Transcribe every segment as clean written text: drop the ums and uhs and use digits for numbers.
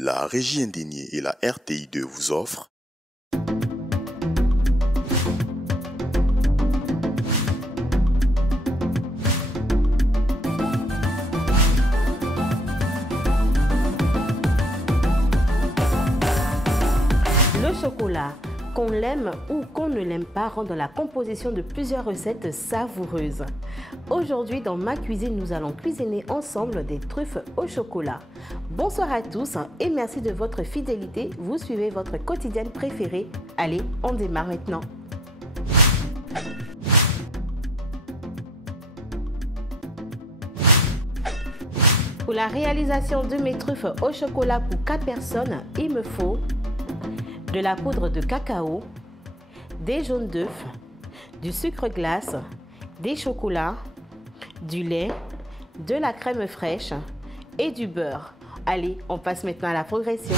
La Régie indignée et la RTI2 vous offrent le chocolat. Qu'on l'aime ou qu'on ne l'aime pas, rend la composition de plusieurs recettes savoureuses. Aujourd'hui, dans ma cuisine, nous allons cuisiner ensemble des truffes au chocolat. Bonsoir à tous et merci de votre fidélité. Vous suivez votre quotidienne préférée. Allez, on démarre maintenant. Pour la réalisation de mes truffes au chocolat pour 4 personnes, il me faut de la poudre de cacao, des jaunes d'œufs, du sucre glace, des chocolats, du lait, de la crème fraîche et du beurre. Allez, on passe maintenant à la progression.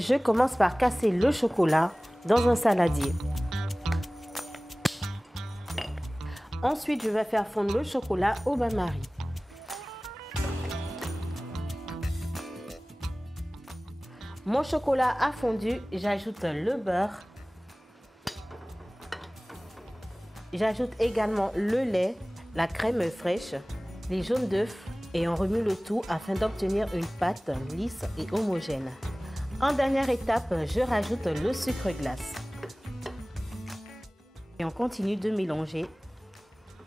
Je commence par casser le chocolat dans un saladier. Ensuite, je vais faire fondre le chocolat au bain-marie. Mon chocolat a fondu, j'ajoute le beurre. J'ajoute également le lait, la crème fraîche, les jaunes d'œufs et on remue le tout afin d'obtenir une pâte lisse et homogène. En dernière étape, je rajoute le sucre glace. Et on continue de mélanger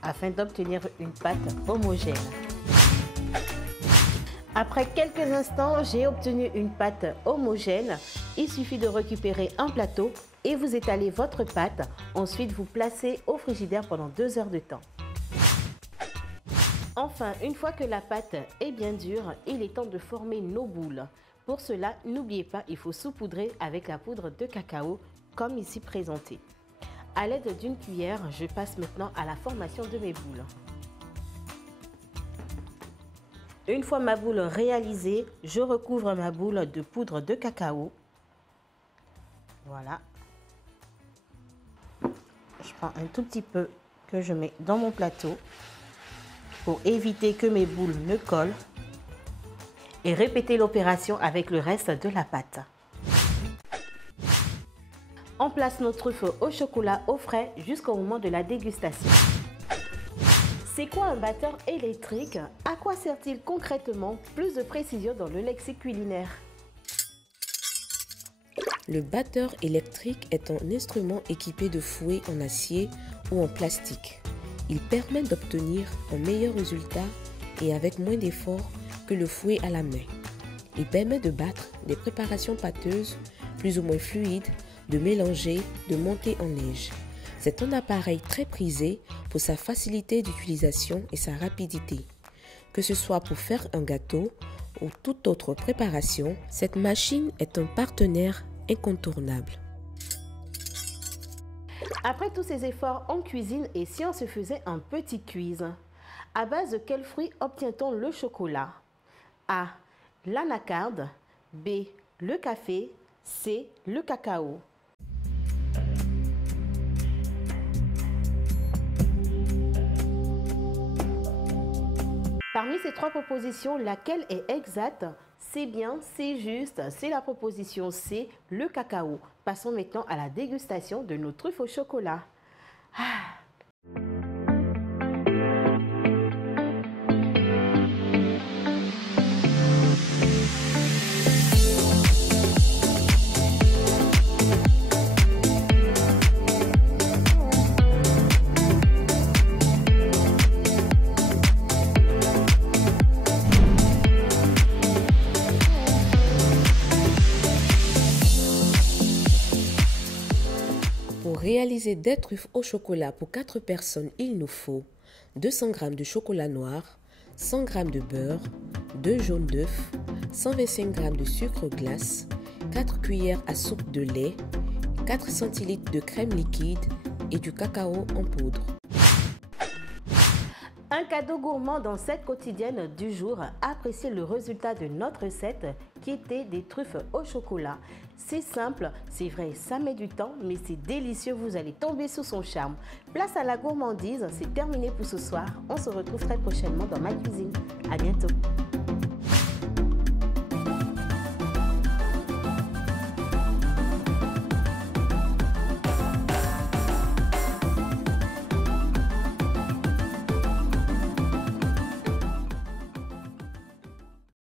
afin d'obtenir une pâte homogène. Après quelques instants, j'ai obtenu une pâte homogène. Il suffit de récupérer un plateau et vous étalez votre pâte. Ensuite, vous placez au frigidaire pendant 2 heures de temps. Enfin, une fois que la pâte est bien dure, il est temps de former nos boules. Pour cela, n'oubliez pas, il faut saupoudrer avec la poudre de cacao, comme ici présenté. À l'aide d'une cuillère, je passe maintenant à la formation de mes boules. Une fois ma boule réalisée, je recouvre ma boule de poudre de cacao. Voilà. Je prends un tout petit peu que je mets dans mon plateau pour éviter que mes boules ne collent et répéter l'opération avec le reste de la pâte. On place nos truffes au chocolat au frais jusqu'au moment de la dégustation. C'est quoi un batteur électrique? À quoi sert-il concrètement? Plus de précision dans le lexique culinaire. Le batteur électrique est un instrument équipé de fouet en acier ou en plastique. Il permet d'obtenir un meilleur résultat et avec moins d'efforts que le fouet à la main. Il permet de battre des préparations pâteuses plus ou moins fluides, de mélanger, de monter en neige. C'est un appareil très prisé pour sa facilité d'utilisation et sa rapidité. Que ce soit pour faire un gâteau ou toute autre préparation, cette machine est un partenaire incontournable. Après tous ces efforts en cuisine, et si on se faisait un petit quiz? À base de quels fruits obtient-on le chocolat? A. L'anacarde. B. Le café. C. Le cacao. Parmi ces 3 propositions, laquelle est exacte? C'est bien, c'est juste, c'est la proposition C, le cacao. Passons maintenant à la dégustation de nos truffes au chocolat. Pour réaliser des truffes au chocolat pour 4 personnes, il nous faut 200 g de chocolat noir, 100 g de beurre, 2 jaunes d'œufs, 125 g de sucre glace, 4 cuillères à soupe de lait, 4 centilitres de crème liquide et du cacao en poudre. Un cadeau gourmand dans cette quotidienne du jour. Appréciez le résultat de notre recette qui était des truffes au chocolat. C'est simple, c'est vrai, ça met du temps, mais c'est délicieux, vous allez tomber sous son charme. Place à la gourmandise, c'est terminé pour ce soir. On se retrouve très prochainement dans ma cuisine. À bientôt.